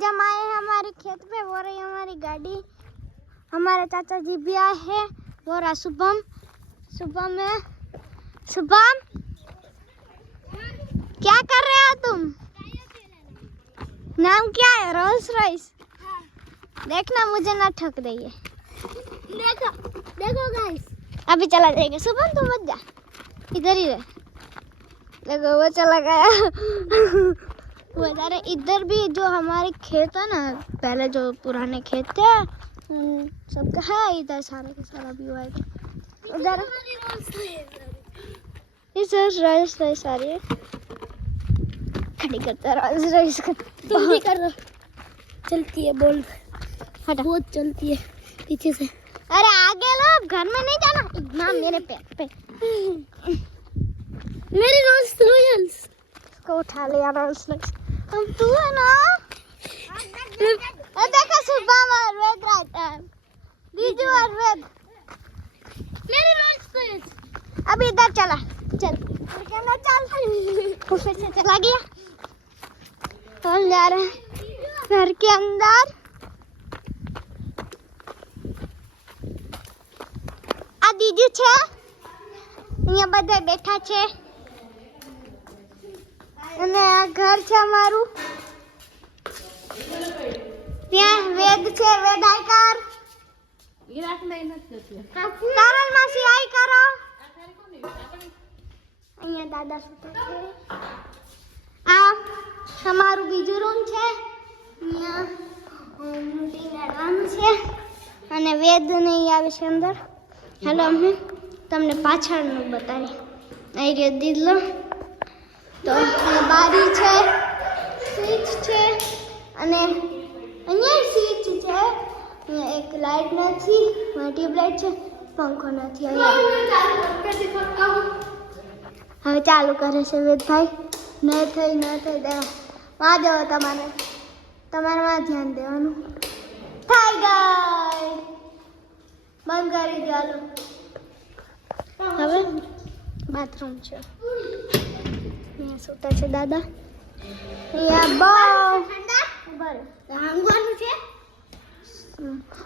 आज हम आए हैं हमारे खेत पे, वो रही हमारी गाड़ी। हमारे चाचा जी भी आए हैं, वो रहा शुभम। शुभम है, शुभम क्या कर रहे हो तुम? नाम क्या है? Rolls Royce. देखना मुझे ना ठक रही है। देखो देखो गाइस, अभी चला जाएगा। शुभम तुम मत जा, इधर ही रह। देखो वो चला गया। वो सारे इधर भी जो हमारे खेत है ना, पहले जो पुराने खेत थे सबका है, इधर सारा का सारा भी हुआ है। उधर इस रोल्स रॉयस आ रही है, खड़ी करता है रोल्स रॉयस को। तुम भी कर दो, चलती है बोल, हटा बहुत चलती है पीछे से। अरे आगे लो, घर में नहीं जाना। इतना मेरे पैर पे मेरी रोल्स रॉयस को उठा लिया। रोल्स रॉयस हम तू है ना। देखा शुभम और वेद रहता है, दीदी और वेद। मेरी रोल्स रॉयस अभी इधर चला, चल कहना चल। फिर से चला गया। हम जा रहे हैं घर के अंदर। आ दीदी छे, અહીંયા બધા બેઠા છે અને આ ઘર છે અમારું। ત્યાં વેદ છે, વેદ આઈ કર। કારણ માસી આઈ કરો। અહીંયા દાદા સુતા છે। આ અમારું બીજું રૂમ છે। અહીંયા મોટી નાનું છે અને વેદ નહીં આવે છે અંદર। હાલો અમે તમને પાછળનું બતાવી। અહીં રહ્યો દીદલો, તો બારી છે, સ્વિચ છે અને અહીંયા સ્વિચ છે। અહીંયા એક લાઇટ નથી, ટ્યુબલાઇટ છે, પંખો નથી। હવે ચાલુ કરે છે વેદભાઈ। ન થઈ દેવા માં જવો તમારે, તમારે ધ્યાન દેવાનું। થઈ ગઈ, બંધ કરી દો। હવે બાથરૂમ છે, અહીંયા સૂતા છે દાદા। અહીંયા બહુ